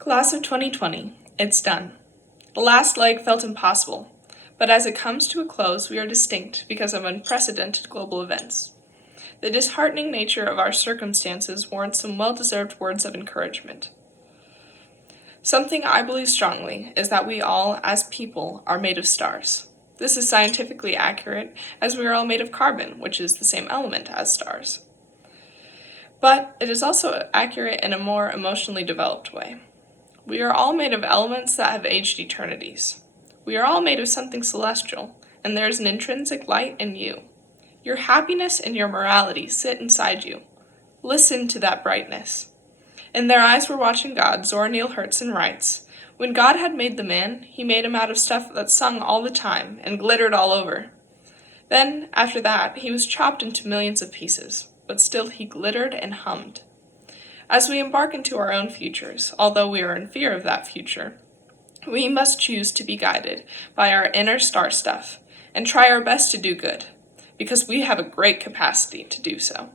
Class of 2020, it's done. The last leg felt impossible, but as it comes to a close, we are distinct because of unprecedented global events. The disheartening nature of our circumstances warrants some well-deserved words of encouragement. Something I believe strongly is that we all, as people, are made of stars. This is scientifically accurate, as we are all made of carbon, which is the same element as stars. But it is also accurate in a more emotionally developed way. We are all made of elements that have aged eternities. We are all made of something celestial, and there is an intrinsic light in you. Your happiness and your morality sit inside you. Listen to that brightness. In their eyes were watching God, Zora Neale Hurston writes, "When God had made the man, he made him out of stuff that sung all the time and glittered all over. Then, after that, he was chopped into millions of pieces, but still he glittered and hummed." As we embark into our own futures, although we are in fear of that future, we must choose to be guided by our inner star stuff and try our best to do good, because we have a great capacity to do so.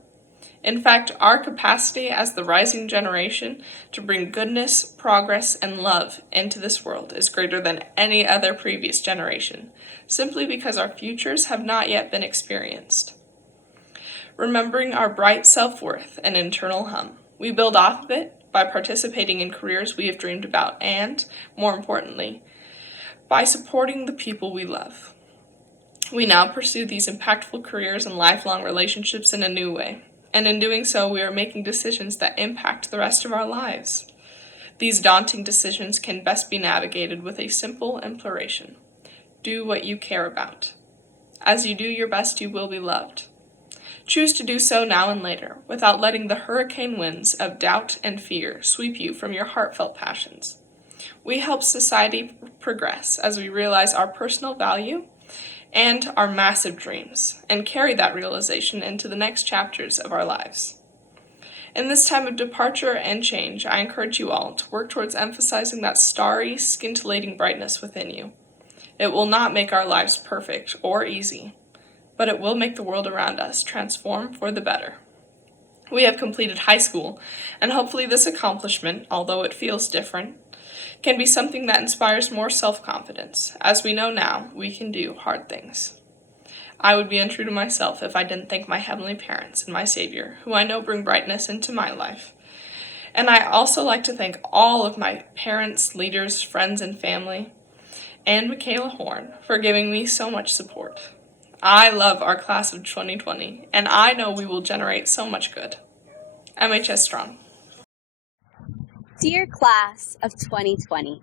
In fact, our capacity as the rising generation to bring goodness, progress, and love into this world is greater than any other previous generation, simply because our futures have not yet been experienced. Remembering our bright self-worth and internal hum, we build off of it by participating in careers we have dreamed about and, more importantly, by supporting the people we love. We now pursue these impactful careers and lifelong relationships in a new way, and in doing so, we are making decisions that impact the rest of our lives. These daunting decisions can best be navigated with a simple imploration: do what you care about. As you do your best, you will be loved. Choose to do so now and later, without letting the hurricane winds of doubt and fear sweep you from your heartfelt passions. We help society progress as we realize our personal value and our massive dreams, and carry that realization into the next chapters of our lives. In this time of departure and change, I encourage you all to work towards emphasizing that starry, scintillating brightness within you. It will not make our lives perfect or easy, but it will make the world around us transform for the better. We have completed high school, and hopefully this accomplishment, although it feels different, can be something that inspires more self-confidence. As we know now, we can do hard things. I would be untrue to myself if I didn't thank my heavenly parents and my Savior, who I know bring brightness into my life. And I also like to thank all of my parents, leaders, friends, and family, and Michaela Horn for giving me so much support. I love our class of 2020, and I know we will generate so much good. MHS Strong. Dear Class of 2020,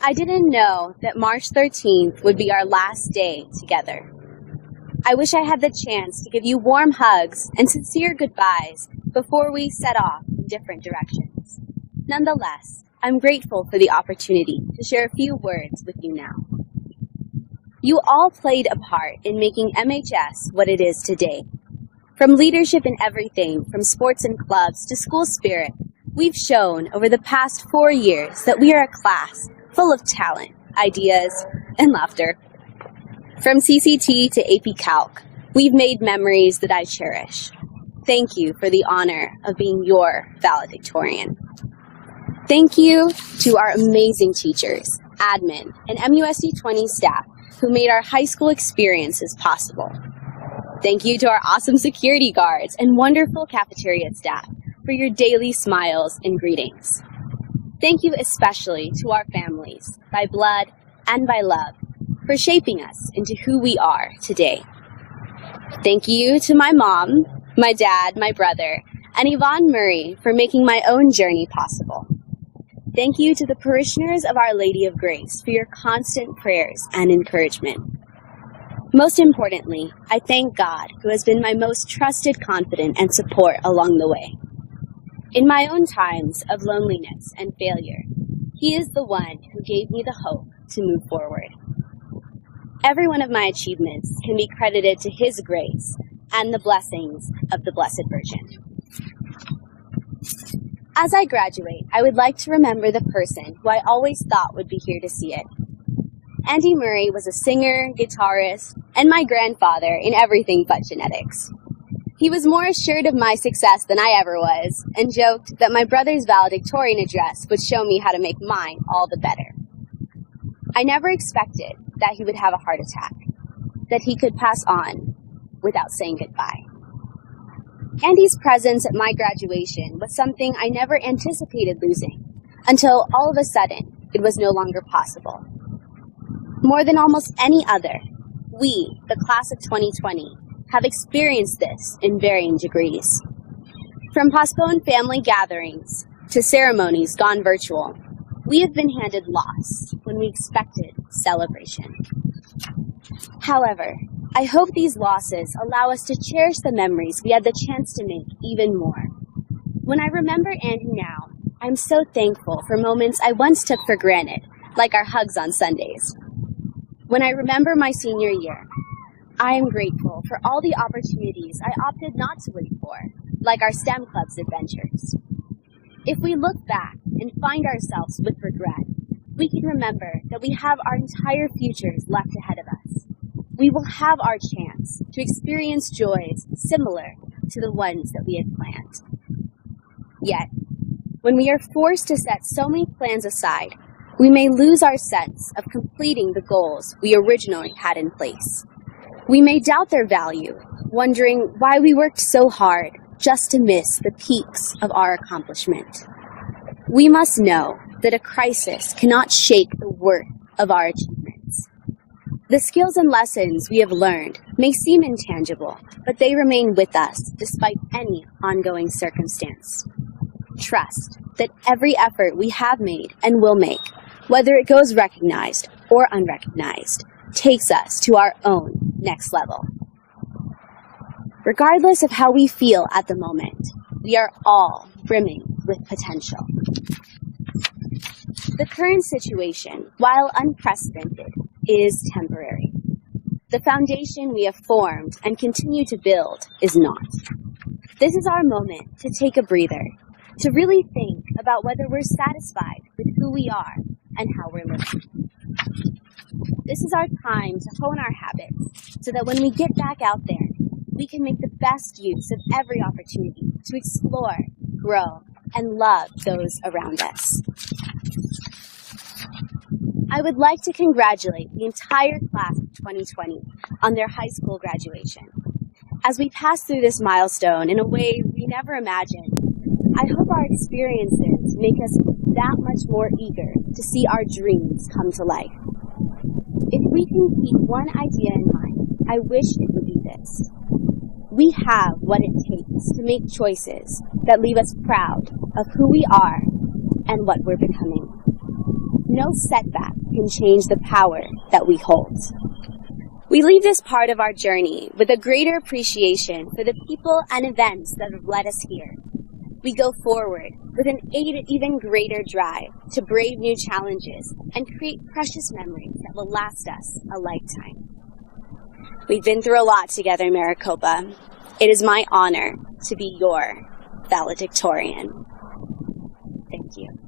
I didn't know that March 13th would be our last day together. I wish I had the chance to give you warm hugs and sincere goodbyes before we set off in different directions. Nonetheless, I'm grateful for the opportunity to share a few words with you now. You all played a part in making MHS what it is today. From leadership in everything from sports and clubs to school spirit, we've shown over the past 4 years that we are a class full of talent, ideas, and laughter. From CCT to AP Calc, we've made memories that I cherish. Thank you for the honor of being your valedictorian. Thank you to our amazing teachers, admin, and MUSD 20 staff who made our high school experiences possible. Thank you to our awesome security guards and wonderful cafeteria staff for your daily smiles and greetings. Thank you especially to our families, by blood and by love, for shaping us into who we are today. Thank you to my mom, my dad, my brother, and Yvonne Murray for making my own journey possible. Thank you to the parishioners of Our Lady of Grace for your constant prayers and encouragement. Most importantly, I thank God, who has been my most trusted confidant and support along the way. In my own times of loneliness and failure, He is the one who gave me the hope to move forward. Every one of my achievements can be credited to His grace and the blessings of the Blessed Virgin. As I graduate, I would like to remember the person who I always thought would be here to see it. Andy Murray was a singer, guitarist, and my grandfather in everything but genetics. He was more assured of my success than I ever was, and joked that my brother's valedictorian address would show me how to make mine all the better. I never expected that he would have a heart attack, that he could pass on without saying goodbye. Andy's presence at my graduation was something I never anticipated losing, until all of a sudden it was no longer possible. More than almost any other, we, the class of 2020, have experienced this in varying degrees. From postponed family gatherings to ceremonies gone virtual, we have been handed loss when we expected celebration. However, I hope these losses allow us to cherish the memories we had the chance to make even more. When I remember Andy now, I'm so thankful for moments I once took for granted, like our hugs on Sundays. When I remember my senior year, I am grateful for all the opportunities I opted not to wait for, like our STEM Club's adventures. If we look back and find ourselves with regret, we can remember that we have our entire futures left ahead of us. We will have our chance to experience joys similar to the ones that we had planned. Yet, when we are forced to set so many plans aside, we may lose our sense of completing the goals we originally had in place. We may doubt their value, wondering why we worked so hard just to miss the peaks of our accomplishment. We must know that a crisis cannot shake the worth of our achievements. The skills and lessons we have learned may seem intangible, but they remain with us despite any ongoing circumstance. Trust that every effort we have made and will make, whether it goes recognized or unrecognized, takes us to our own next level. Regardless of how we feel at the moment, we are all brimming with potential. The current situation, while unprecedented, is temporary. The foundation we have formed and continue to build is not. This is our moment to take a breather, to really think about whether we're satisfied with who we are and how we're living. This is our time to hone our habits so that when we get back out there, we can make the best use of every opportunity to explore, grow, and love those around us. I would like to congratulate the entire class of 2020 on their high school graduation. As we pass through this milestone in a way we never imagined, I hope our experiences make us that much more eager to see our dreams come to life. If we can keep one idea in mind, I wish it would be this. We have what it takes to make choices that leave us proud of who we are and what we're becoming. No setback can change the power that we hold. We leave this part of our journey with a greater appreciation for the people and events that have led us here. We go forward with an even greater drive to brave new challenges and create precious memories that will last us a lifetime. We've been through a lot together, Maricopa. It is my honor to be your valedictorian. Thank you.